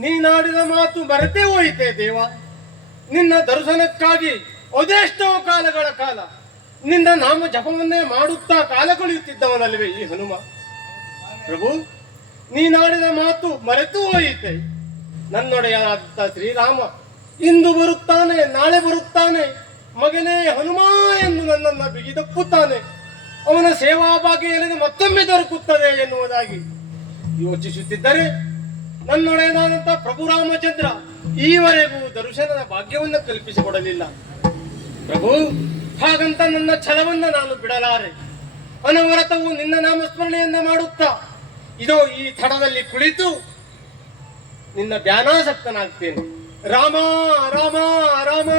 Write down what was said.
ನೀನಾಡಿದ ಮಾತು ಮರೆತೇ ಹೋಯಿತೆ ದೇವ. ನಿನ್ನ ದರ್ಶನಕ್ಕಾಗಿ ಅದೆಷ್ಟೋ ಕಾಲಗಳ ಕಾಲ ನಿನ್ನ ನಾಮ ಜಪವನ್ನೇ ಮಾಡುತ್ತಾ ಕಾಲ ಕಳೆಯುತ್ತಿದ್ದವನಲ್ವೇ ಈ ಹನುಮ. ಪ್ರಭು, ನೀನಾಡಿದ ಮಾತು ಮರೆತು ಹೋಯಿತೆ. ನನ್ನೊಡೆಯಾದ ಶ್ರೀರಾಮ ಇಂದು ಬರುತ್ತಾನೆ, ನಾಳೆ ಬರುತ್ತಾನೆ, ಮಗನೇ ಹನುಮ ಎಂದು ನನ್ನನ್ನ ಬಿಗಿದಪ್ಪುತ್ತಾನೆ. ಅವನ ಸೇವಾ ಭಾಗ್ಯ ಎಲ್ಲಿಗೆ ಮತ್ತೊಮ್ಮೆ ದೊರಕುತ್ತದೆ ಎನ್ನುವುದಾಗಿ ಯೋಚಿಸುತ್ತಿದ್ದರೆ ನನ್ನೊಡೆಯನಾದಂಥ ಪ್ರಭು ರಾಮಚಂದ್ರ ಈವರೆಗೂ ದರ್ಶನದ ಭಾಗ್ಯವನ್ನು ಕಲ್ಪಿಸಿಕೊಡಲಿಲ್ಲ. ಪ್ರಭು, ಹಾಗಂತ ನನ್ನ ಛಲವನ್ನ ನಾನು ಬಿಡಲಾರೆ. ಅನವರತವು ನಿನ್ನ ನಾಮಸ್ಮರಣೆಯನ್ನ ಮಾಡುತ್ತಾ ಇದೋ ಈ ತಡದಲ್ಲಿ ಕುಳಿತು ನಿನ್ನ ಧ್ಯಾನಾಸಕ್ತನಾಗ್ತೇನೆ. ರಾಮ ರಾಮ ರಾಮ.